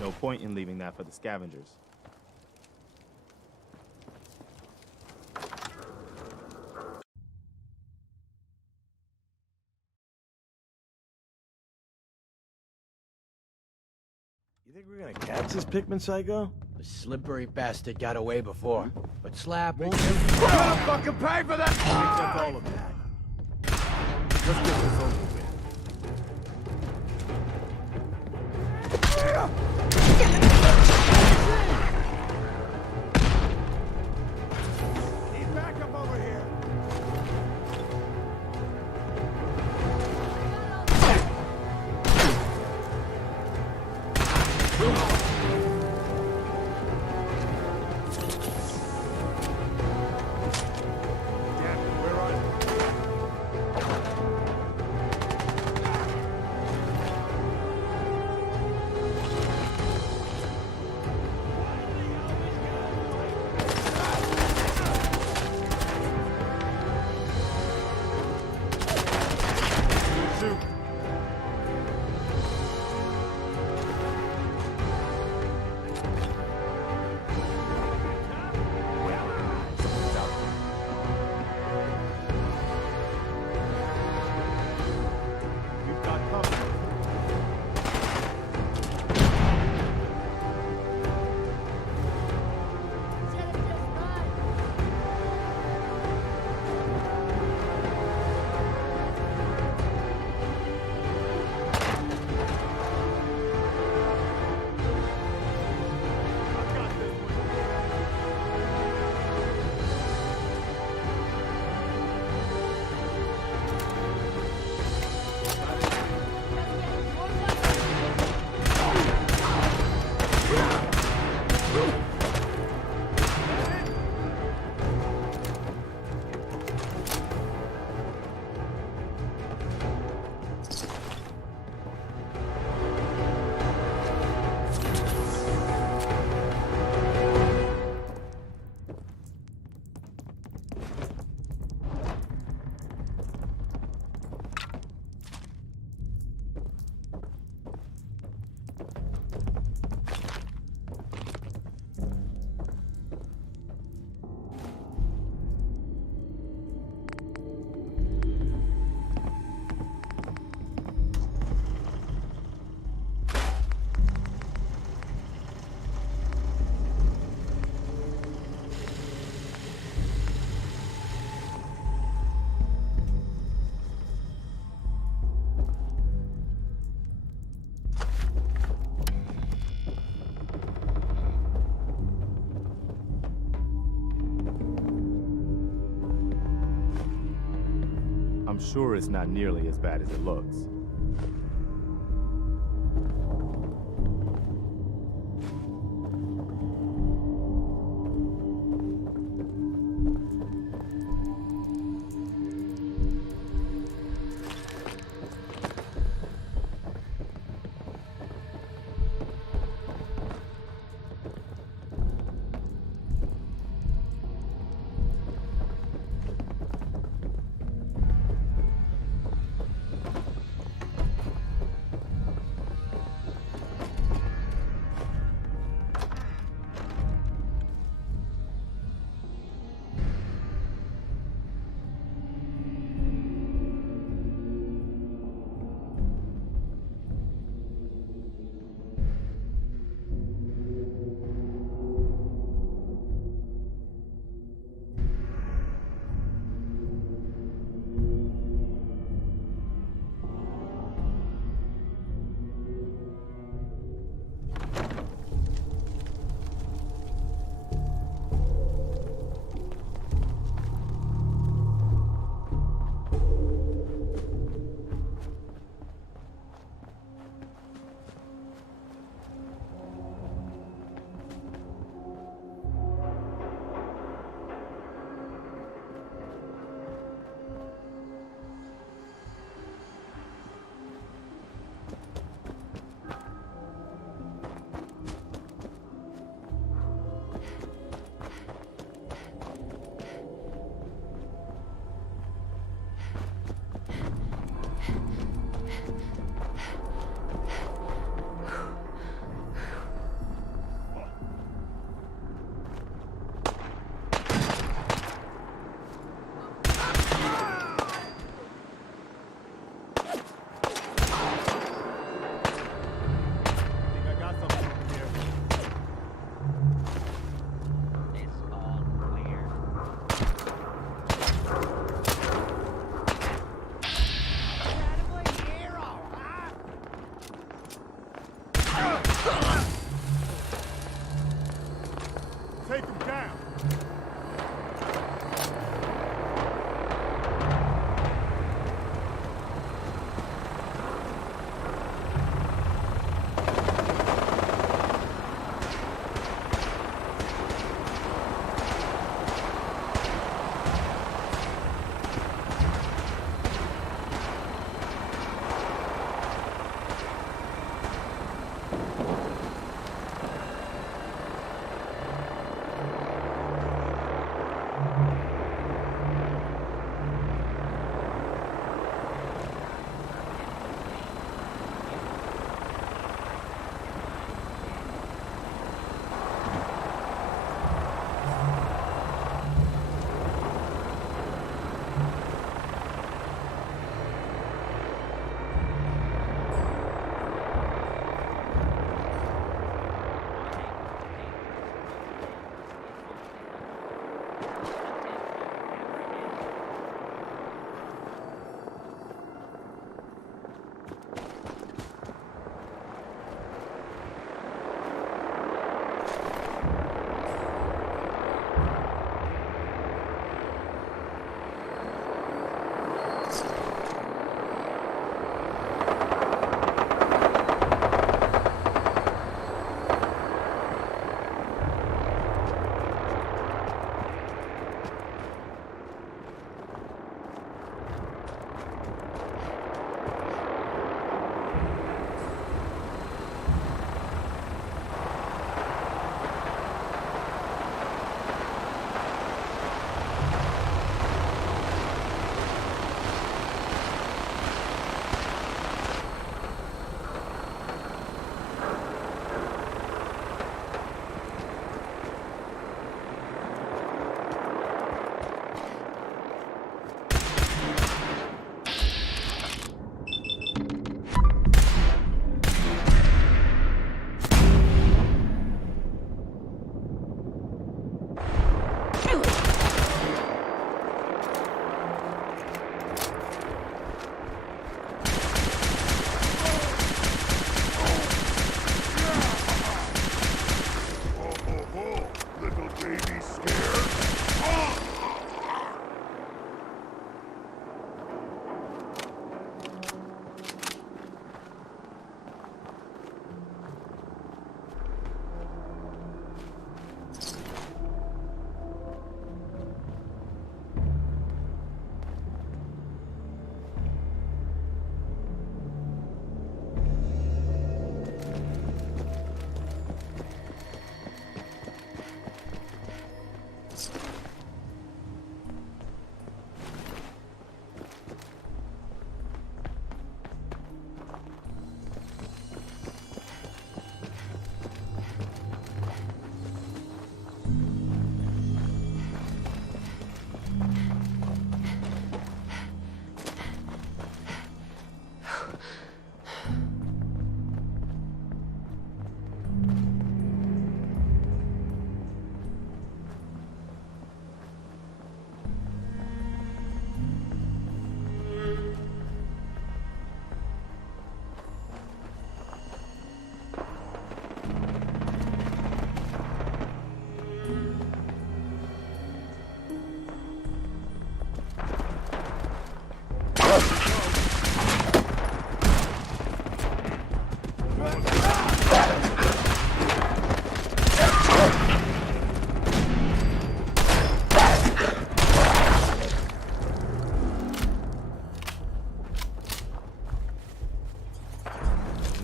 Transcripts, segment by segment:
No point in leaving that for the scavengers. You think we're gonna catch this Pikmin psycho? The slippery bastard got away before, but Slab won't. Gotta fucking pay for that! Except all of that. Let's get this over with. Need backup over here. I'm sure it's not nearly as bad as it looks.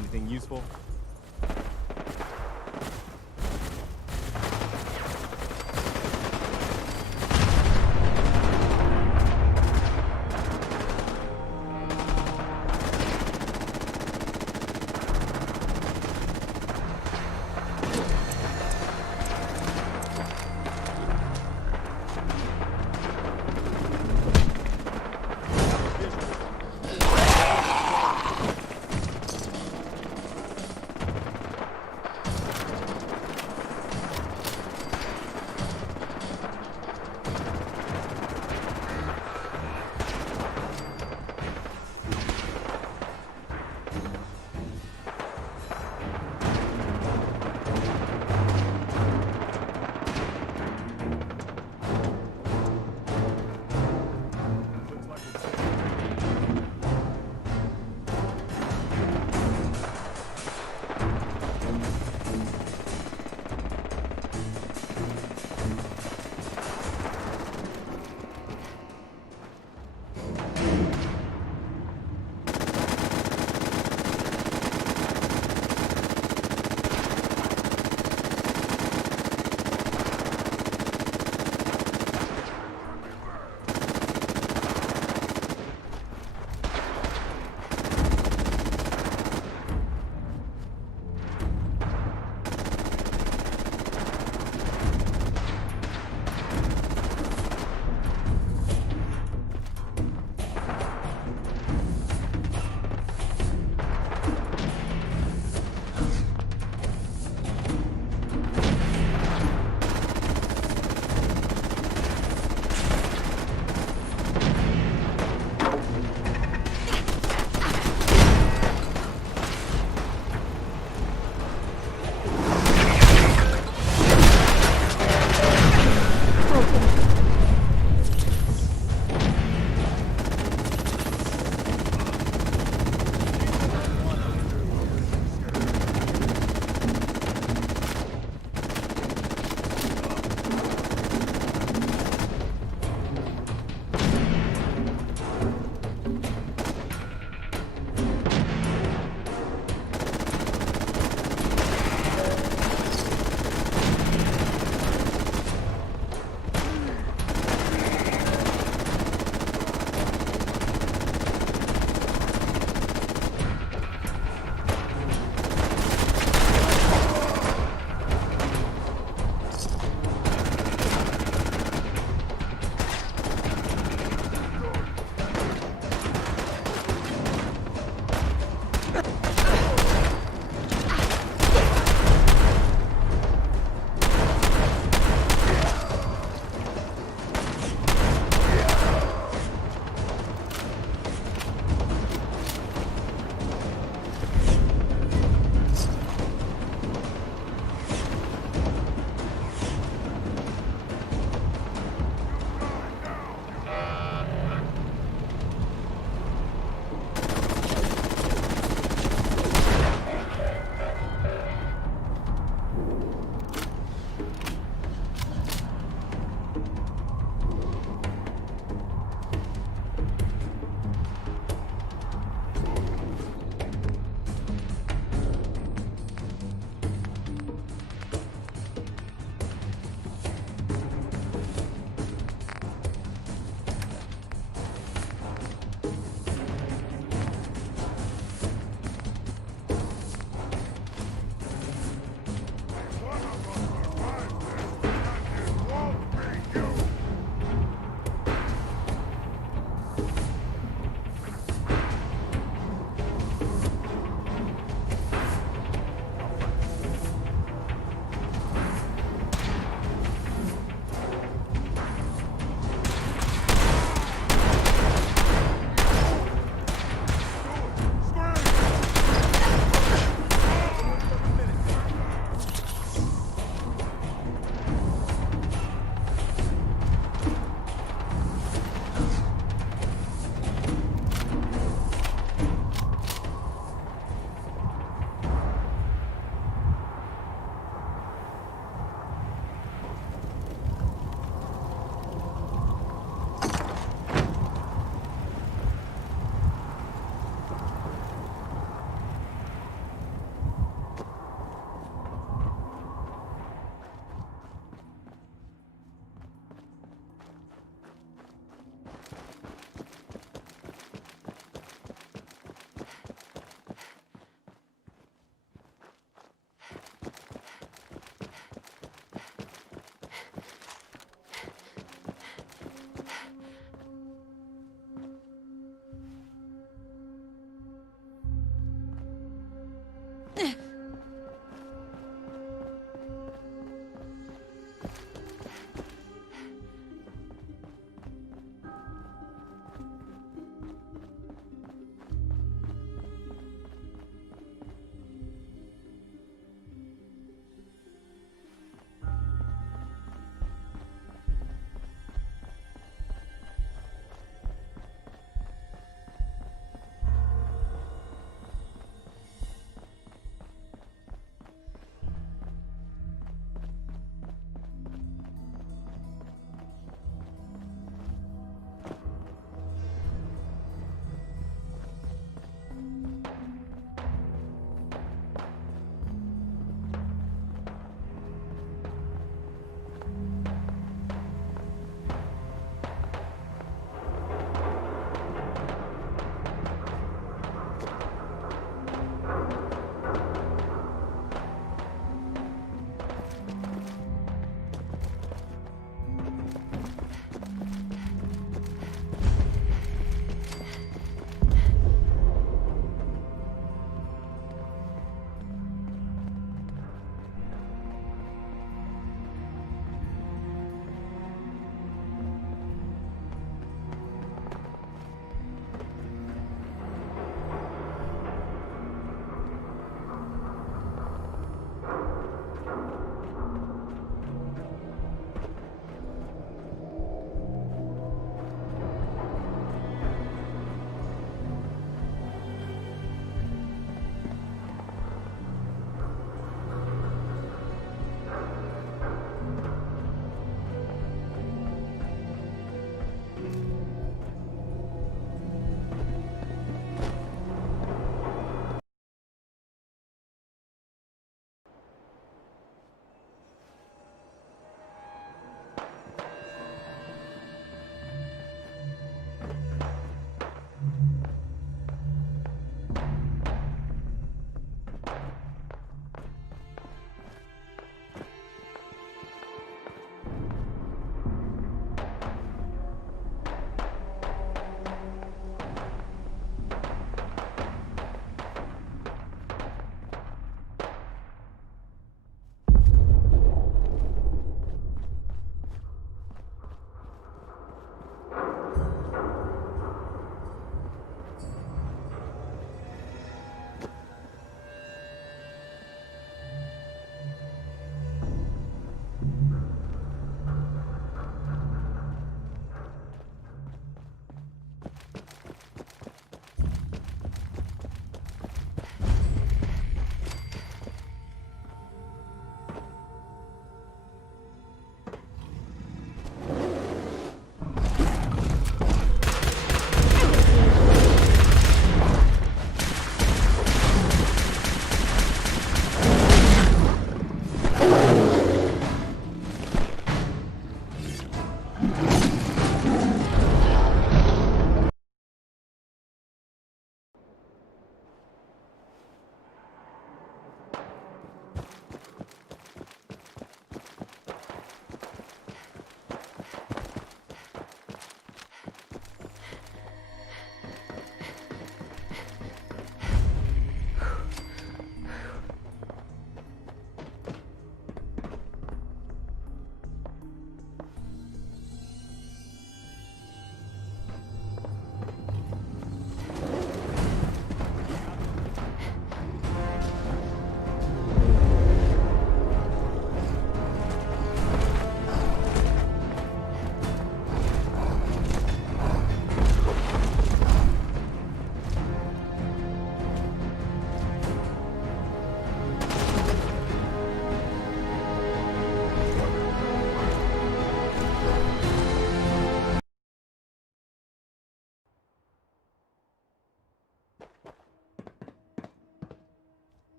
Anything useful?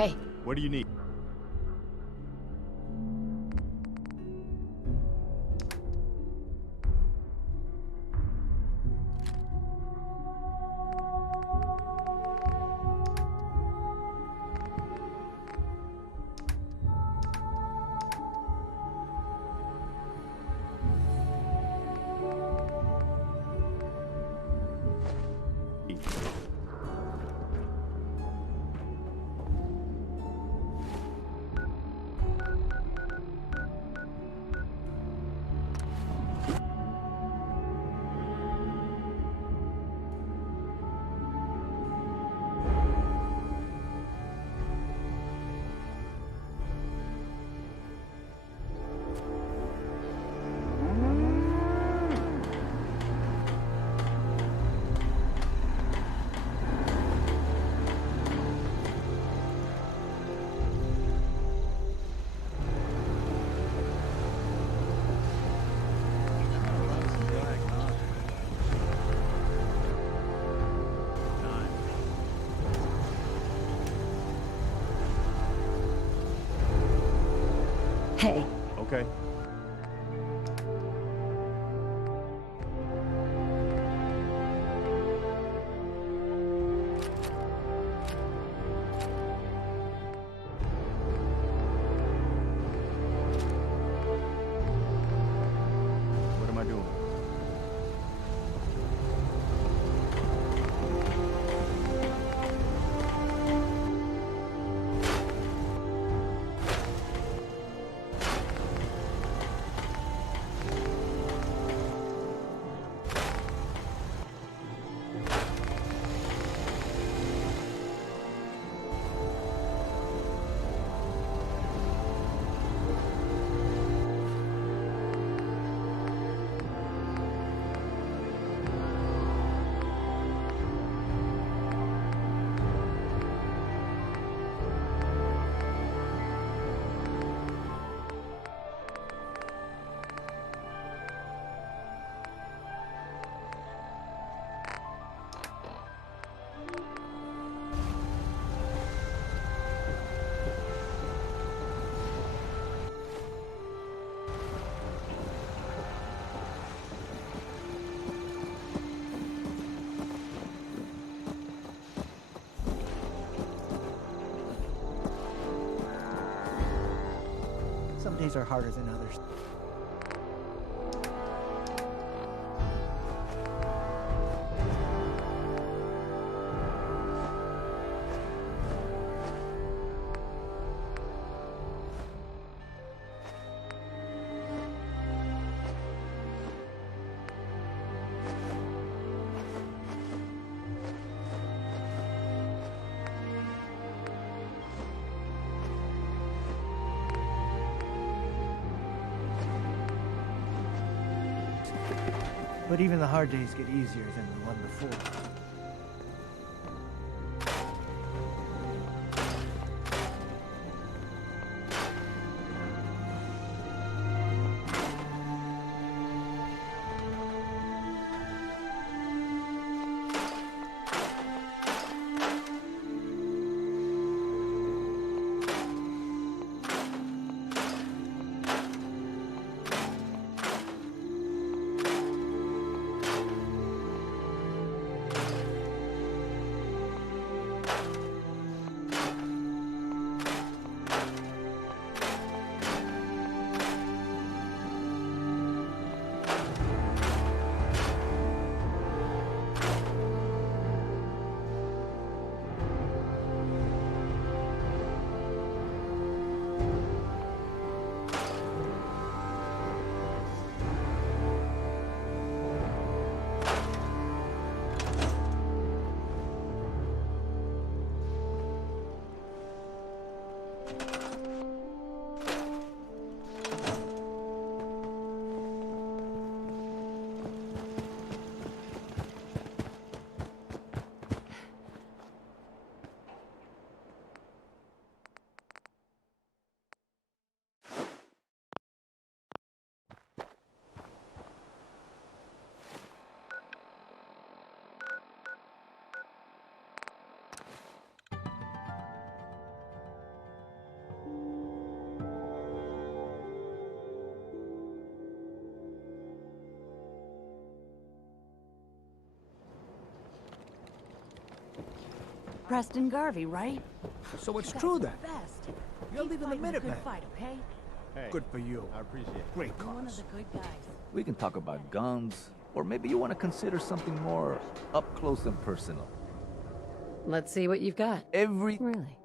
Hey, What do you need? hey. Okay. What am I doing? Some days are harder than others. But even the hard days get easier than the one before. Preston Garvey, right? So it's You true guys then. are the best. You're Keep leaving the fighting minute, good man. fight, okay? Hey, Good for you. I appreciate it. Great You're one of cause. the good guys. We can talk about guns, or maybe you want to consider something more up close and personal. Let's see what you've got. Really?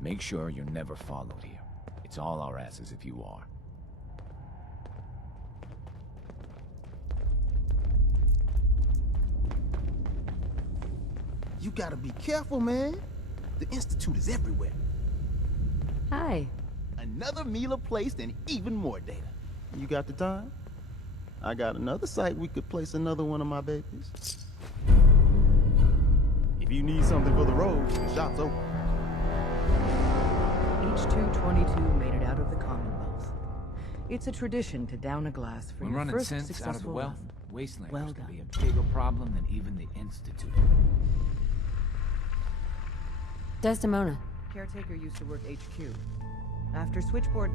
Make sure you're never followed here. It's all our asses if you are. You gotta be careful, man. The Institute is everywhere. Hi. Another Mila placed and even more data. You got the time? I got another site we could place another one of my babies. If you need something for the road, the shop's open. H222 made it out of the Commonwealth. It's a tradition to down a glass for When your running first sense out of the successful wealth, run. wastelanders Well can be done. a bigger problem than even the Institute. Desdemona. Caretaker used to work HQ. After switchboard...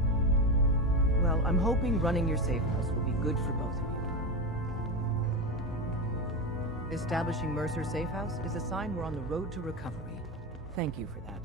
Well, I'm hoping running your safe house will be good for both of you. Establishing Mercer Safe House is a sign we're on the road to recovery. Thank you for that.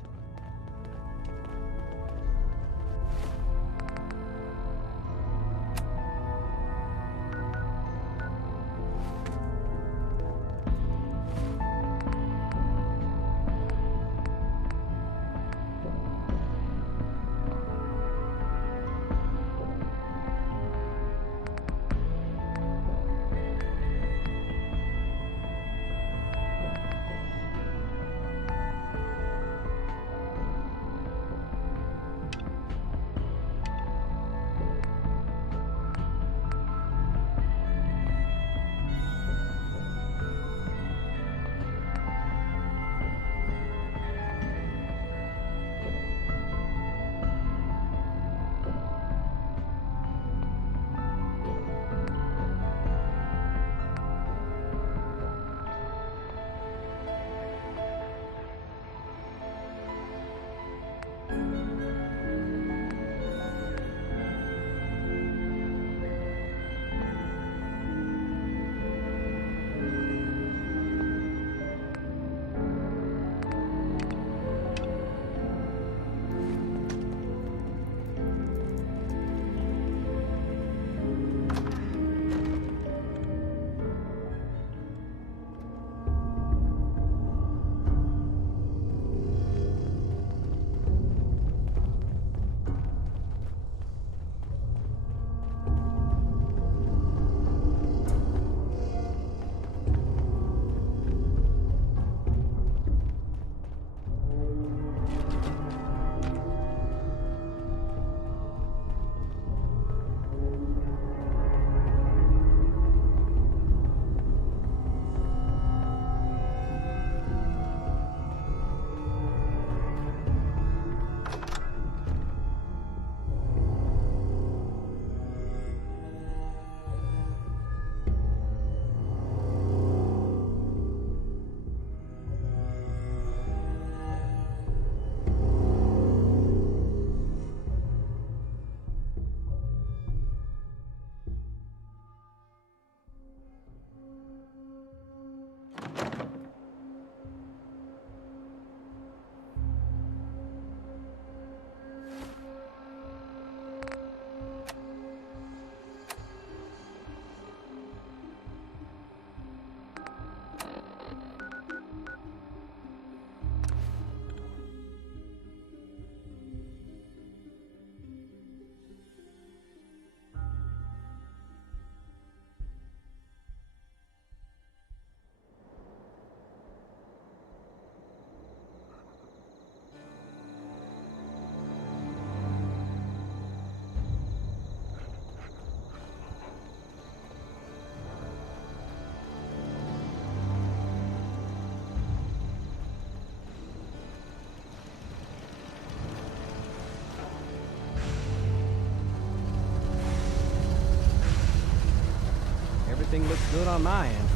Everything looks good on my end.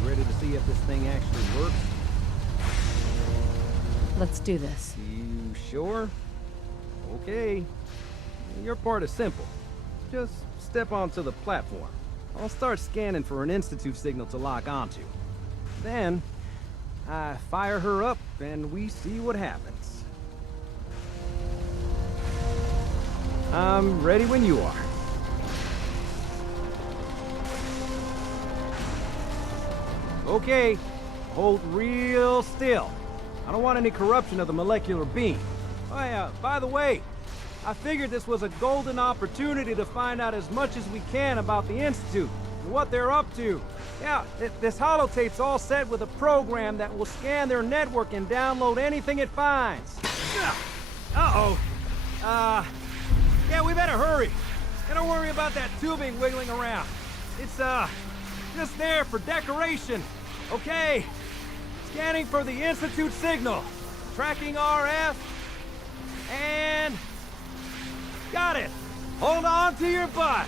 You ready to see if this thing actually works? Let's do this. You sure? Okay. Your part is simple. Just step onto the platform. I'll start scanning for an Institute signal to lock onto. Then, I fire her up and we see what happens. I'm ready when you are. Okay, hold real still. I don't want any corruption of the molecular beam. Oh yeah, by the way, I figured this was a golden opportunity to find out as much as we can about the Institute and what they're up to. Yeah, this holotape's all set with a program that will scan their network and download anything it finds. Uh-oh. Yeah, we better hurry. And don't worry about that tubing wiggling around. It's, just there for decoration. Okay. Scanning for the Institute signal. Tracking RF. And... got it. Hold on to your butt.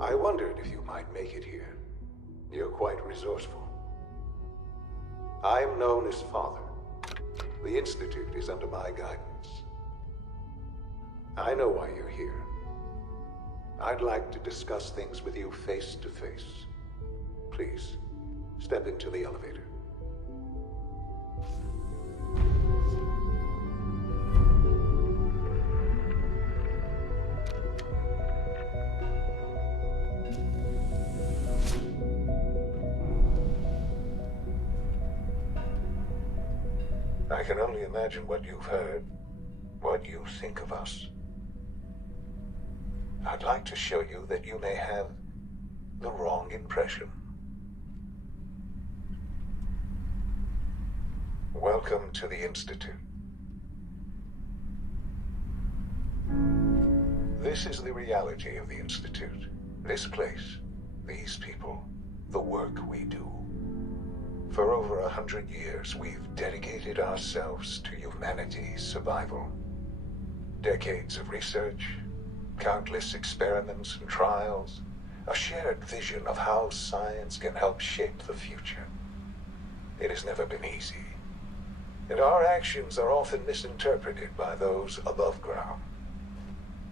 I wondered if you might make it here. You're quite resourceful. I'm known as Father. The Institute is under my guidance. I know why you're here. I'd like to discuss things with you face to face. Please, step into the elevator. I can only imagine what you've heard, what you think of us. I'd like to show you that you may have the wrong impression. Welcome to the Institute. This is the reality of the Institute. This place, these people, the work we do. For over 100 years, we've dedicated ourselves to humanity's survival. Decades of research, countless experiments and trials, a shared vision of how science can help shape the future. It has never been easy. and our actions are often misinterpreted by those above ground.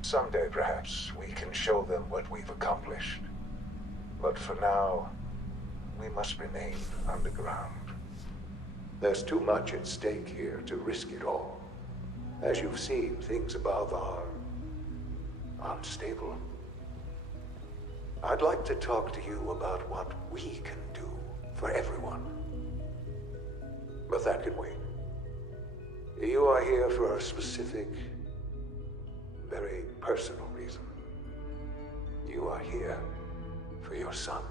Someday, perhaps, we can show them what we've accomplished. But for now, we must remain underground. There's too much at stake here to risk it all. As you've seen, things above are unstable. I'd like to talk to you about what we can do for everyone. But that can wait. You are here for a specific, very personal reason. You are here for your son.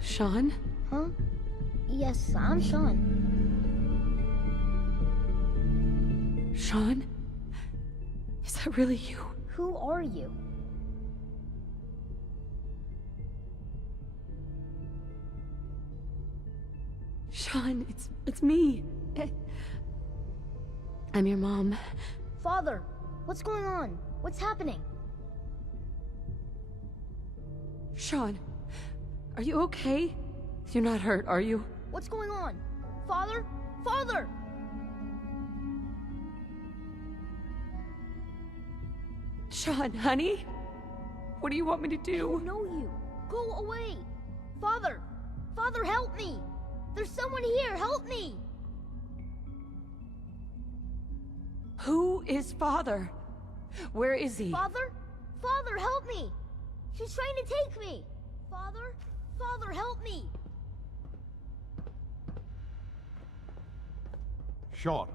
Sean? Huh? Yes, I'm Sean. Sean? Is that really you? Who are you? Sean, it's me. I'm your mom. Father, what's going on? What's happening? Sean, are you okay? You're not hurt, are you? What's going on? Father? Father! Sean, honey? What do you want me to I do? don't know you. Go away! Father! Father, help me! There's someone here, help me! Who is Father? Where is he? Father? Father, help me! She's trying to take me! Father? Father, help me! Sean.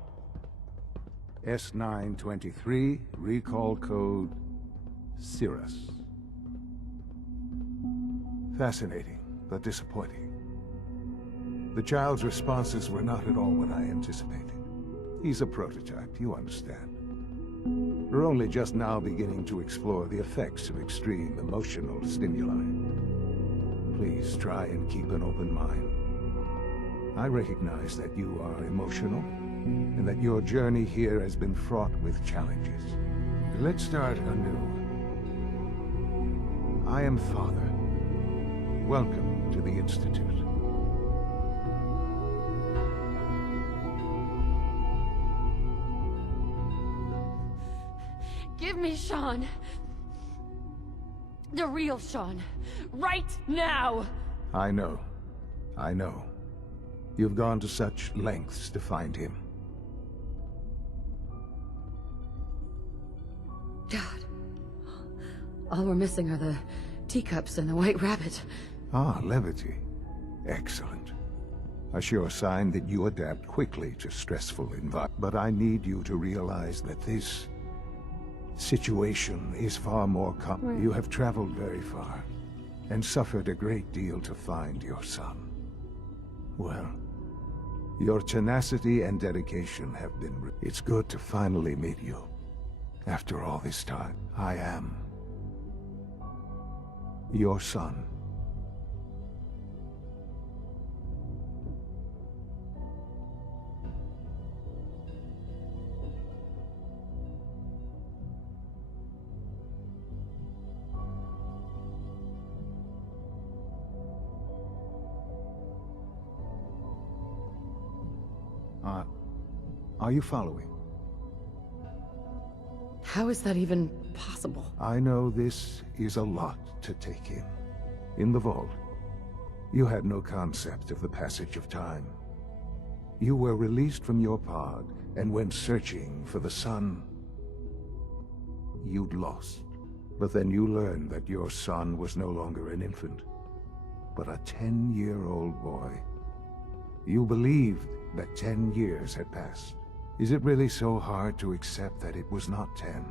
S923, recall code Cirrus. Fascinating, but disappointing. The child's responses were not at all what I anticipated. He's a prototype, you understand. We're only just now beginning to explore the effects of extreme emotional stimuli. Please try and keep an open mind. I recognize that you are emotional, and that your journey here has been fraught with challenges. Let's start anew. I am Father. Welcome to the Institute. Give me Sean. The real Sean. Right now! I know. I know. You've gone to such lengths to find him. God. All we're missing are the teacups and the white rabbit. Ah, levity. Excellent. A sure sign that you adapt quickly to stressful environments. But I need you to realize that this situation is far more complex. You have traveled very far, and suffered a great deal to find your son. Well, your tenacity and dedication have been... It's good to finally meet you. After all this time, I am your son. Are you following? How is that even possible? I know this is a lot to take in. In the vault, you had no concept of the passage of time. You were released from your pod and went searching for the sun you'd lost. But then you learned that your son was no longer an infant, but a 10-year-old boy. You believed that 10 years had passed. Is it really so hard to accept that it was not 10,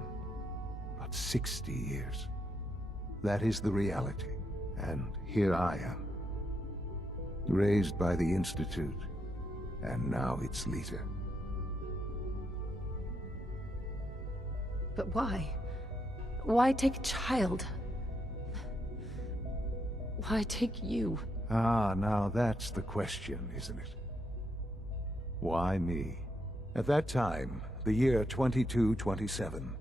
but 60 years? That is the reality. And here I am. Raised by the Institute, and now its leader. But why? Why take a child? Why take you? Ah, now that's the question, isn't it? Why me? At that time, the year 2227,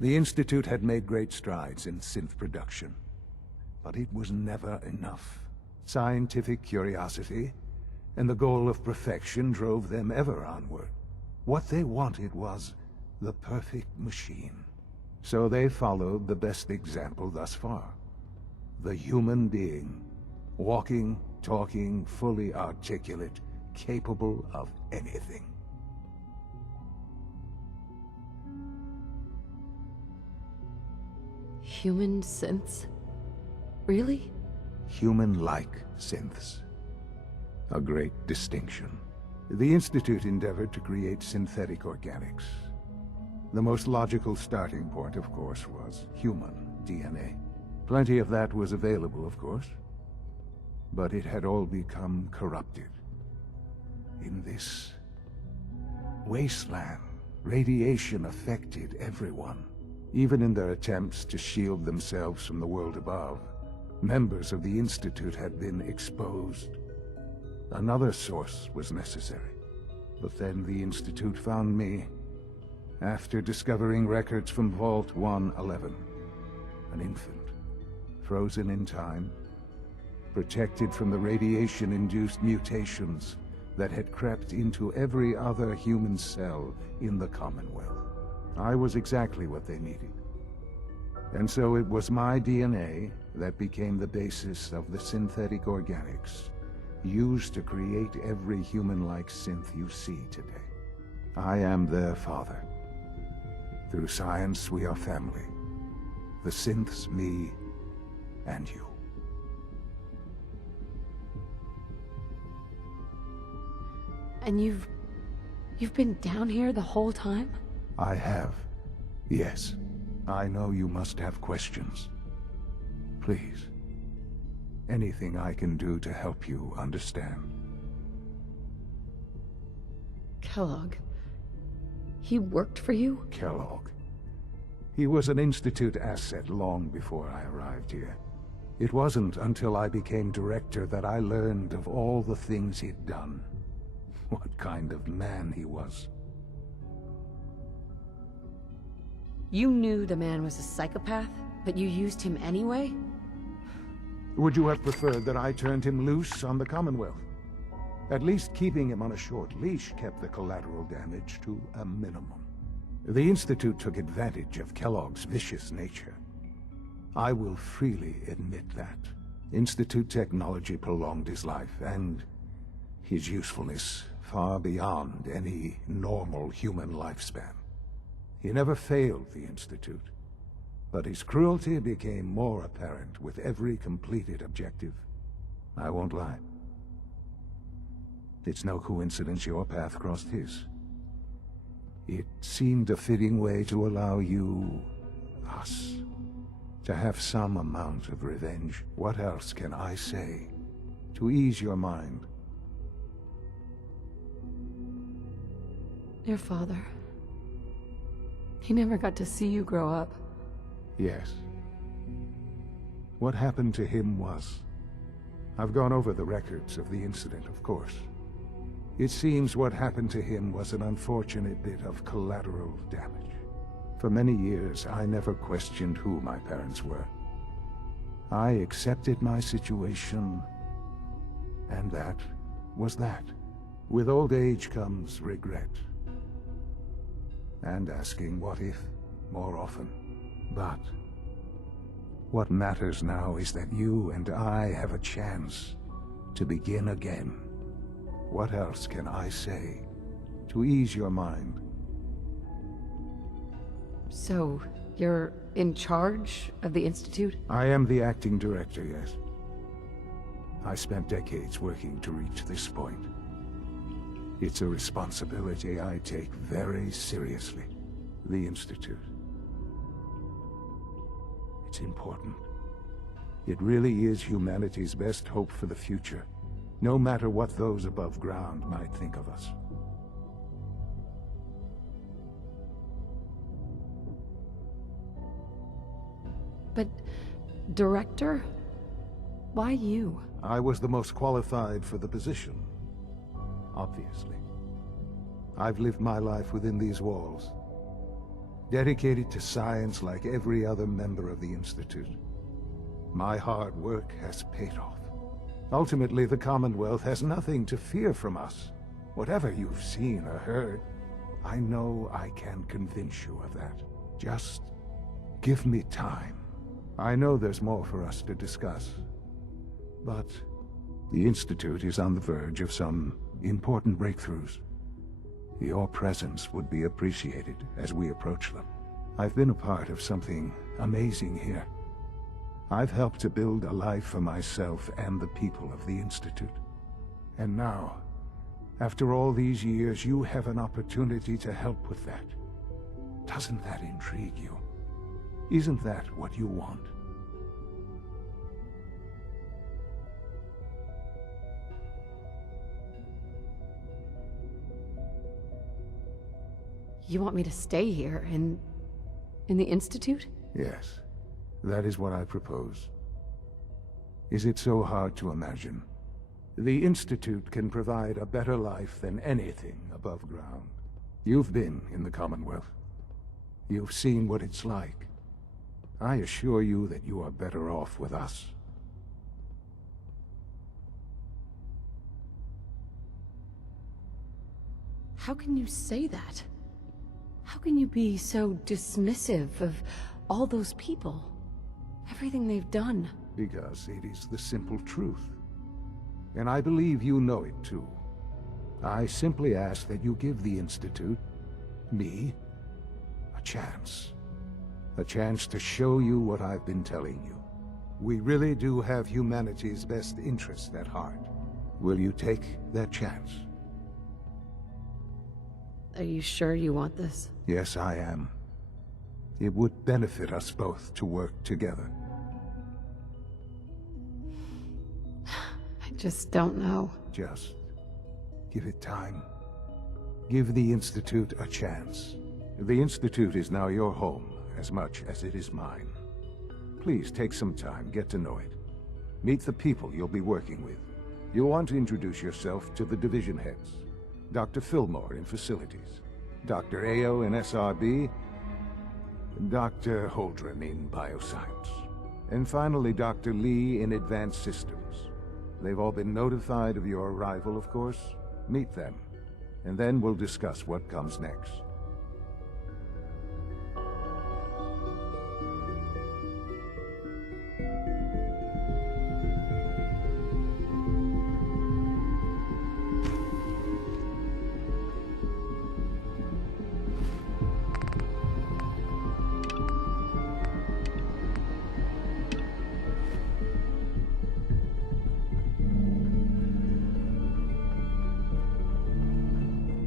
the Institute had made great strides in synth production. But it was never enough. Scientific curiosity and the goal of perfection drove them ever onward. What they wanted was the perfect machine. So they followed the best example thus far. The human being. Walking, talking, fully articulate, capable of anything. Human synths? Really? Human-like synths. A great distinction. The Institute endeavored to create synthetic organics. The most logical starting point, of course, was human DNA. Plenty of that was available, of course. But it had all become corrupted. In this wasteland, radiation affected everyone. Even in their attempts to shield themselves from the world above, members of the Institute had been exposed. Another source was necessary. But then the Institute found me, after discovering records from Vault 111. An infant, frozen in time, protected from the radiation-induced mutations that had crept into every other human cell in the Commonwealth. I was exactly what they needed. And so it was my DNA that became the basis of the synthetic organics used to create every human-like synth you see today. I am their father. Through science, we are family. The synths, me, and you. And you've been down here the whole time? I have. Yes. I know you must have questions. Please. Anything I can do to help you understand. Kellogg. He worked for you? Kellogg. He was an Institute asset long before I arrived here. It wasn't until I became director that I learned of all the things he'd done. What kind of man he was. You knew the man was a psychopath, but you used him anyway? Would you have preferred that I turned him loose on the Commonwealth? At least keeping him on a short leash kept the collateral damage to a minimum. The Institute took advantage of Kellogg's vicious nature. I will freely admit that. Institute technology prolonged his life, and his usefulness far beyond any normal human lifespan. He never failed the Institute, but his cruelty became more apparent with every completed objective. I won't lie. It's no coincidence your path crossed his. It seemed a fitting way to allow you, us, to have some amount of revenge. What else can I say to ease your mind? Your father. He never got to see you grow up. Yes. What happened to him was... I've gone over the records of the incident, of course. It seems what happened to him was an unfortunate bit of collateral damage. For many years, I never questioned who my parents were. I accepted my situation, and that was that. With old age comes regret. And asking what if more often. But what matters now is that you and I have a chance to begin again. What else can I say to ease your mind? So, you're in charge of the Institute? I am the acting director, yes. I spent decades working to reach this point. It's a responsibility I take very seriously. The Institute. It's important. It really is humanity's best hope for the future, no matter what those above ground might think of us. But, Director? Why you? I was the most qualified for the position, obviously. I've lived my life within these walls, dedicated to science like every other member of the Institute. My hard work has paid off. Ultimately, the Commonwealth has nothing to fear from us. Whatever you've seen or heard, I know I can convince you of that. Just give me time. I know there's more for us to discuss, but the Institute is on the verge of some important breakthroughs. Your presence would be appreciated as we approach them. I've been a part of something amazing here. I've helped to build a life for myself and the people of the Institute. And now, after all these years, you have an opportunity to help with that. Doesn't that intrigue you? Isn't that what you want? You want me to stay here, in the Institute? Yes, that is what I propose. Is it so hard to imagine? The Institute can provide a better life than anything above ground. You've been in the Commonwealth. You've seen what it's like. I assure you that you are better off with us. How can you say that? How can you be so dismissive of all those people? Everything they've done? Because it is the simple truth. And I believe you know it too. I simply ask that you give the Institute, me, a chance. A chance to show you what I've been telling you. We really do have humanity's best interest at heart. Will you take that chance? Are you sure you want this? Yes, I am. It would benefit us both to work together. I just don't know. Just give it time. Give the Institute a chance. The Institute is now your home as much as it is mine. Please take some time, get to know it. Meet the people you'll be working with. You'll want to introduce yourself to the division heads. Dr. Fillmore in Facilities, Dr. Ao in SRB, Dr. Holdren in Bioscience, and finally Dr. Lee in Advanced Systems. They've all been notified of your arrival, of course. Meet them, and then we'll discuss what comes next.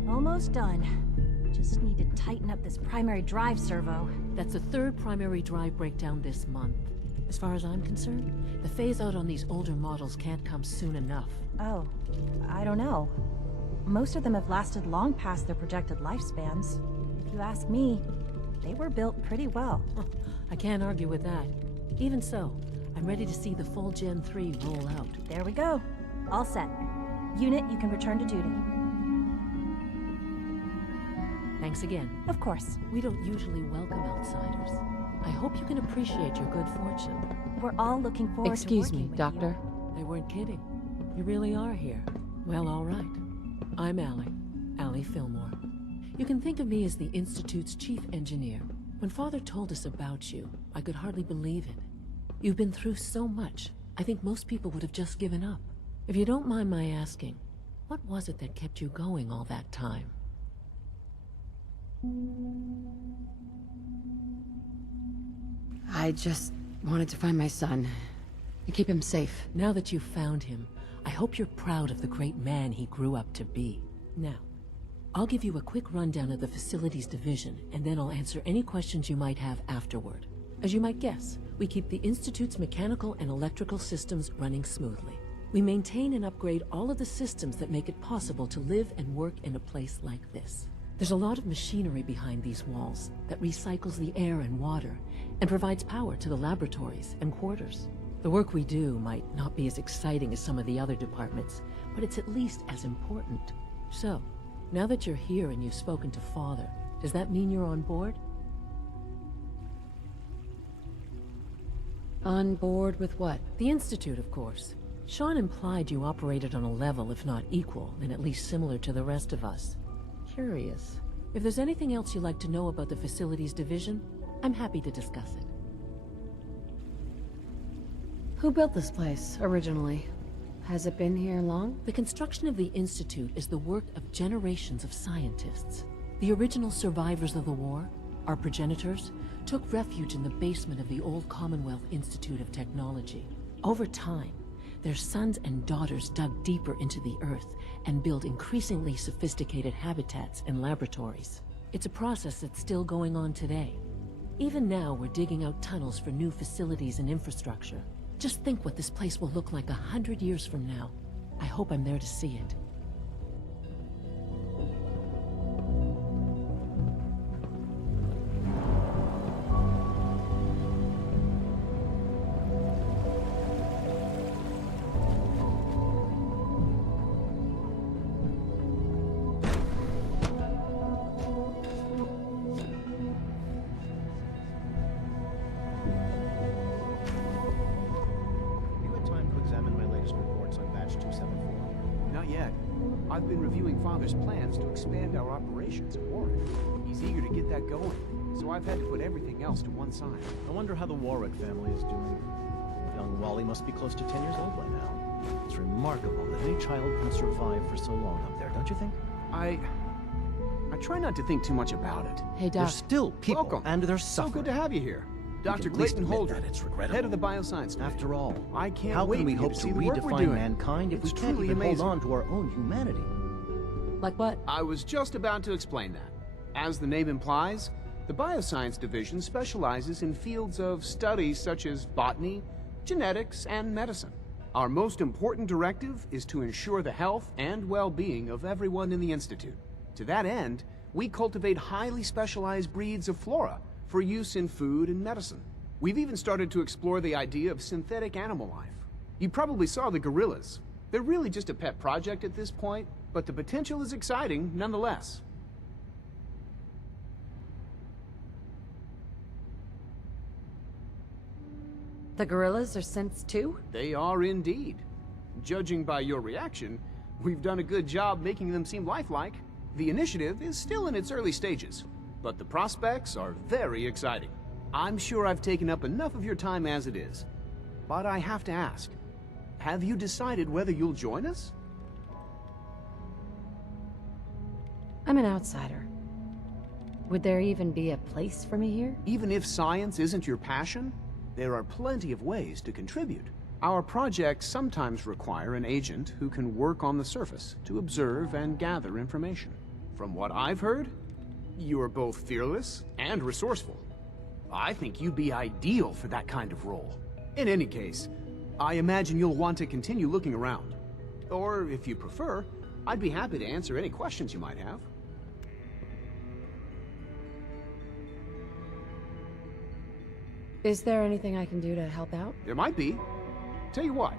Almost done. Just need to tighten up this primary drive servo. That's the third primary drive breakdown this month. As far as I'm concerned, the phase-out on these older models can't come soon enough. Oh, I don't know. Most of them have lasted long past their projected lifespans. If you ask me, they were built pretty well. I can't argue with that. Even so, I'm ready to see the full Gen 3 roll out. There we go. All set. Unit, you can return to duty. Thanks again. Of course. We don't usually welcome outsiders. I hope you can appreciate your good fortune. We're all looking forward to working with you. Excuse me, Doctor. They weren't kidding. You really are here. Well, all right. I'm Allie Fillmore. You can think of me as the Institute's chief engineer. When Father told us about you, I could hardly believe it. You've been through so much, I think most people would have just given up. If you don't mind my asking, what was it that kept you going all that time? I just wanted to find my son and keep him safe. Now that you've found him, I hope you're proud of the great man he grew up to be. Now, I'll give you a quick rundown of the facilities division, and then I'll answer any questions you might have afterward. As you might guess, We keep the Institute's mechanical and electrical systems running smoothly. We maintain and upgrade all of the systems that make it possible to live and work in a place like this. There's a lot of machinery behind these walls that recycles the air and water and provides power to the laboratories and quarters. The work we do might not be as exciting as some of the other departments, but it's at least as important. So, now that you're here and you've spoken to Father, does that mean you're on board? On board with what? The Institute, of course. Sean implied you operated on a level, if not equal, then at least similar to the rest of us. Curious. If there's anything else you'd like to know about the facilities division, I'm happy to discuss it. Who built this place, originally? Has it been here long? The construction of the Institute is the work of generations of scientists. The original survivors of the war, our progenitors, took refuge in the basement of the old Commonwealth Institute of Technology. Over time, their sons and daughters dug deeper into the earth and built increasingly sophisticated habitats and laboratories. It's a process that's still going on today. Even now, we're digging out tunnels for new facilities and infrastructure. Just think what this place will look like 100 years from now. I hope I'm there to see it. I've been reviewing Father's plans to expand our operations at Warwick. He's eager to get that going, so I've had to put everything else to one side. I wonder how the Warwick family is doing. Young Wally must be close to 10 years old by now. It's remarkable that any child can survive for so long up there, don't you think? I try not to think too much about it. Hey, Doc. There's still people, Welcome. and they're So suffering. good to have you here. Dr. We can at least Clayton admit Holder, that it's regrettable. head of the Bioscience Division. After all, I can't how wait can we for you hope to to see the work we're redefine doing. mankind if It's we can't truly even amazing. hold on to our own humanity? Like what? I was just about to explain that. As the name implies, the Bioscience Division specializes in fields of study such as botany, genetics, and medicine. Our most important directive is to ensure the health and well-being of everyone in the Institute. To that end, we cultivate highly specialized breeds of flora for use in food and medicine. We've even started to explore the idea of synthetic animal life. You probably saw the gorillas. They're really just a pet project at this point, but the potential is exciting nonetheless. The gorillas are synths too? They are indeed. Judging by your reaction, we've done a good job making them seem lifelike. The initiative is still in its early stages, but the prospects are very exciting. I'm sure I've taken up enough of your time as it is, but I have to ask, have you decided whether you'll join us? I'm an outsider. Would there even be a place for me here? Even if science isn't your passion, there are plenty of ways to contribute. Our projects sometimes require an agent who can work on the surface to observe and gather information. From what I've heard, you are both fearless and resourceful. I think you'd be ideal for that kind of role. In any case, I imagine you'll want to continue looking around. Or, if you prefer, I'd be happy to answer any questions you might have. Is there anything I can do to help out? There might be. Tell you what,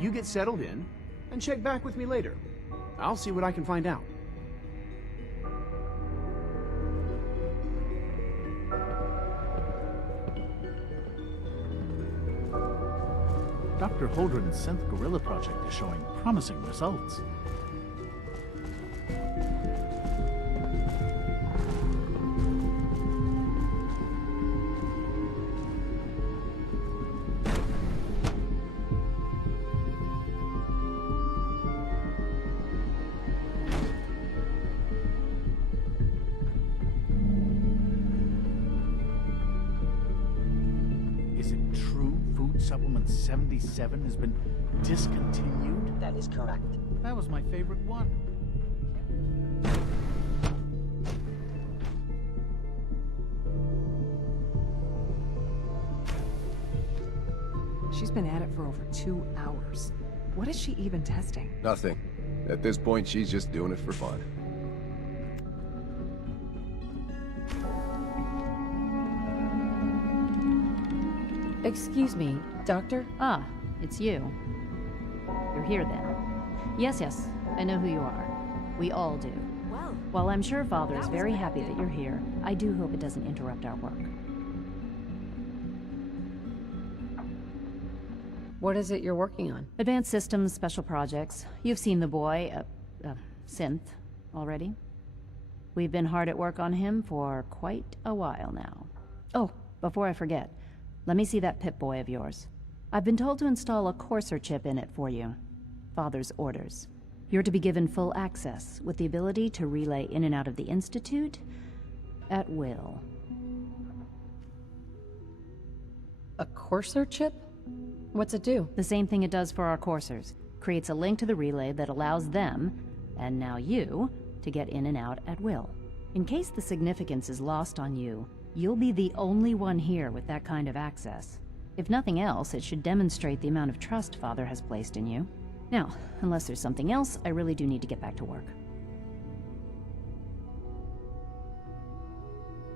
you get settled in, and check back with me later. I'll see what I can find out. Dr. Holdren's synth gorilla project is showing promising results. Supplement 77 has been discontinued? That is correct. That was my favorite one. been at it for over 2 hours. What is she even testing? Nothing. At this point, she's just doing it for fun. Excuse me, Doctor? Ah, it's you. You're here then. Yes, I know who you are. We all do. Well, while I'm sure Father is very happy that you're here, I do hope it doesn't interrupt our work. What is it you're working on? Advanced systems, special projects. You've seen the boy, Synth, already. We've been hard at work on him for quite a while now. Oh, before I forget, let me see that Pip-Boy of yours. I've been told to install a Corsair chip in it for you. Father's orders. You're to be given full access, with the ability to relay in and out of the Institute at will. A Corsair chip? What's it do? The same thing it does for our coursers. Creates a link to the relay that allows them, and now you, to get in and out at will. In case the significance is lost on you, you'll be the only one here with that kind of access. If nothing else, it should demonstrate the amount of trust Father has placed in you. Now, unless there's something else, I really do need to get back to work.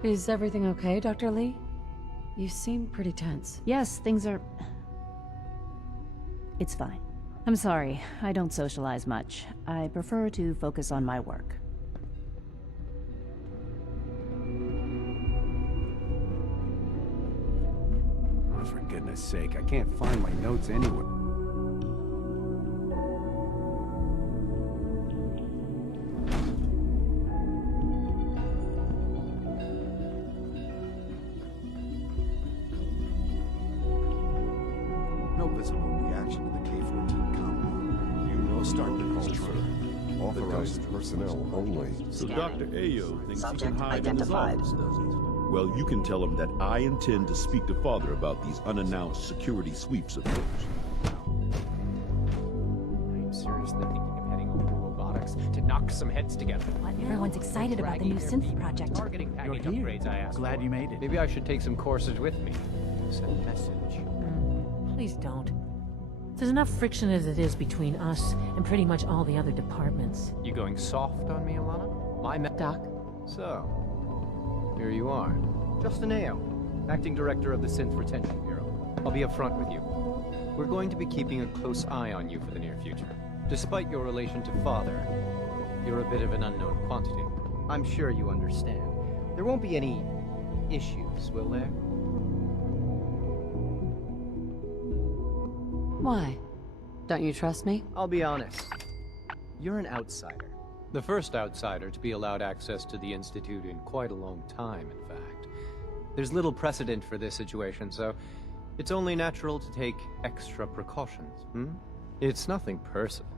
Is everything okay, Dr. Lee? You seem pretty tense. Yes, things are... It's fine. I'm sorry, I don't socialize much. I prefer to focus on my work. Oh, for goodness sake, I can't find my notes anywhere. No visible reaction to the K-14 compound. You will start the culture. Authorized personnel only. So Dr. Ayo thinks he can hide in his office, does he? Well, you can tell him that I intend to speak to Father about these unannounced security sweeps of yours. I'm seriously thinking of heading over to robotics to knock some heads together. Everyone's excited about the new synth project. Targeting package You're here. upgrades I asked Glad for. you made it. Maybe I should take some courses with me. Send a message. Please don't. There's enough friction as it is between us and pretty much all the other departments. You going soft on me, Alana? My Doc? So, here you are. Justin Ayo, Acting Director of the Synth Retention Bureau. I'll be upfront with you. We're going to be keeping a close eye on you for the near future. Despite your relation to Father, you're a bit of an unknown quantity. I'm sure you understand. There won't be any issues, will there? Why? Don't you trust me? I'll be honest. You're an outsider. The first outsider to be allowed access to the Institute in quite a long time, in fact. There's little precedent for this situation, so it's only natural to take extra precautions, It's nothing personal,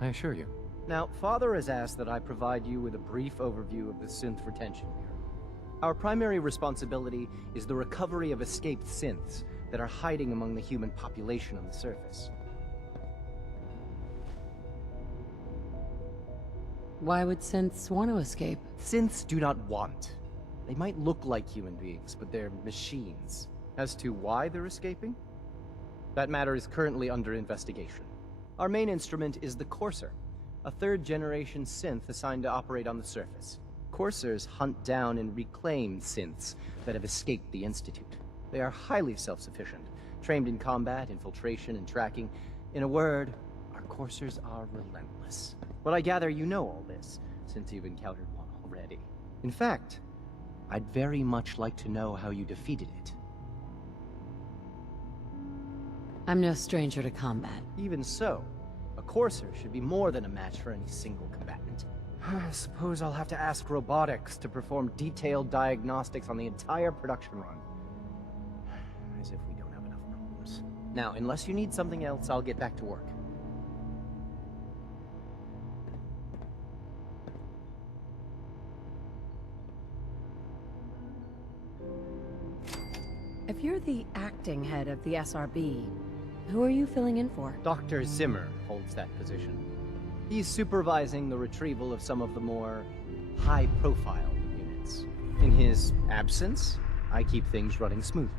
I assure you. Now, Father has asked that I provide you with a brief overview of the Synth Retention Bureau. Our primary responsibility is the recovery of escaped synths that are hiding among the human population on the surface. Why would synths want to escape? Synths do not want. They might look like human beings, but they're machines. As to why they're escaping? That matter is currently under investigation. Our main instrument is the Corsair, a third-generation synth assigned to operate on the surface. Coursers hunt down and reclaim synths that have escaped the Institute. They are highly self-sufficient, trained in combat, infiltration, and tracking. In a word, our coursers are relentless. But I gather you know all this, since you've encountered one already. In fact, I'd very much like to know how you defeated it. I'm no stranger to combat. Even so, a courser should be more than a match for any single combatant. I suppose I'll have to ask robotics to perform detailed diagnostics on the entire production run. As if we don't have enough problems. Now, unless you need something else, I'll get back to work. If you're the acting head of the SRB, who are you filling in for? Dr. Zimmer holds that position. He's supervising the retrieval of some of the more high-profile units. In his absence, I keep things running smoothly.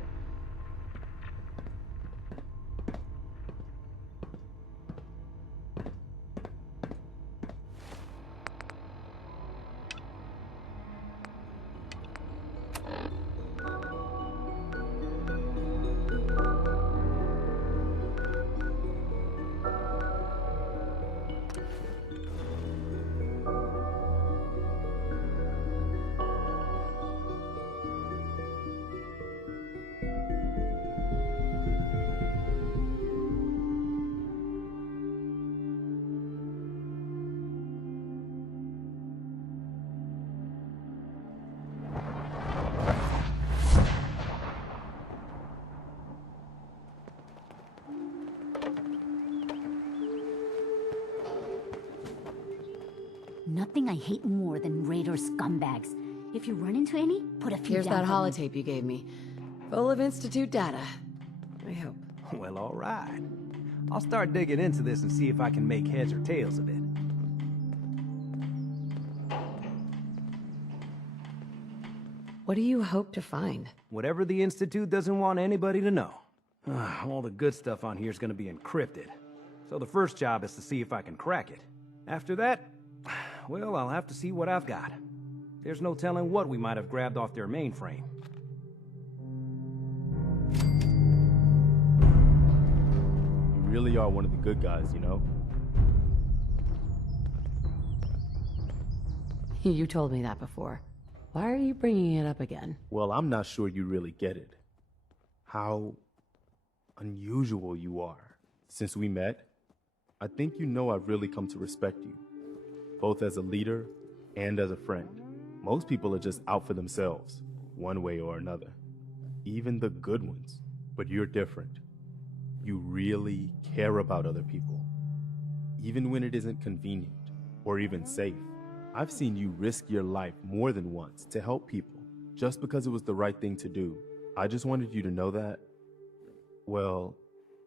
nothing I hate more than raider scumbags. If you run into any, put a few Here's down that for me. holotape you gave me. Full of Institute data. I hope. Well, all right. I'll start digging into this and see if I can make heads or tails of it. What do you hope to find? Whatever the Institute doesn't want anybody to know. All the good stuff on here is going to be encrypted. So the first job is to see if I can crack it. After that, well, I'll have to see what I've got. There's no telling what we might have grabbed off their mainframe. You really are one of the good guys, you know? You told me that before. Why are you bringing it up again? Well, I'm not sure you really get it. How unusual you are. Since we met, I think you know I've really come to respect you, both as a leader and as a friend. Most people are just out for themselves, one way or another. Even the good ones. But you're different. You really care about other people, even when it isn't convenient or even safe. I've seen you risk your life more than once to help people, just because it was the right thing to do. I just wanted you to know that, well,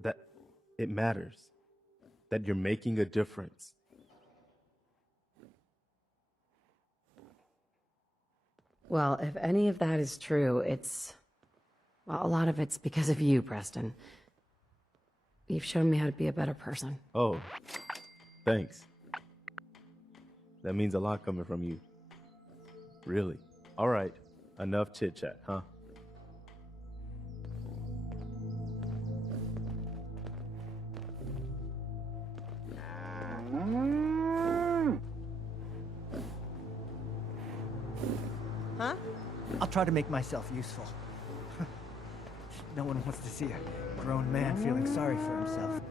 that it matters, that you're making a difference. Well, if any of that is true, well, a lot of it's because of you, Preston. You've shown me how to be a better person. Oh, thanks. That means a lot coming from you. Really. All right, enough chit-chat, huh? Huh? I'll try to make myself useful. No one wants to see a grown man feeling sorry for himself.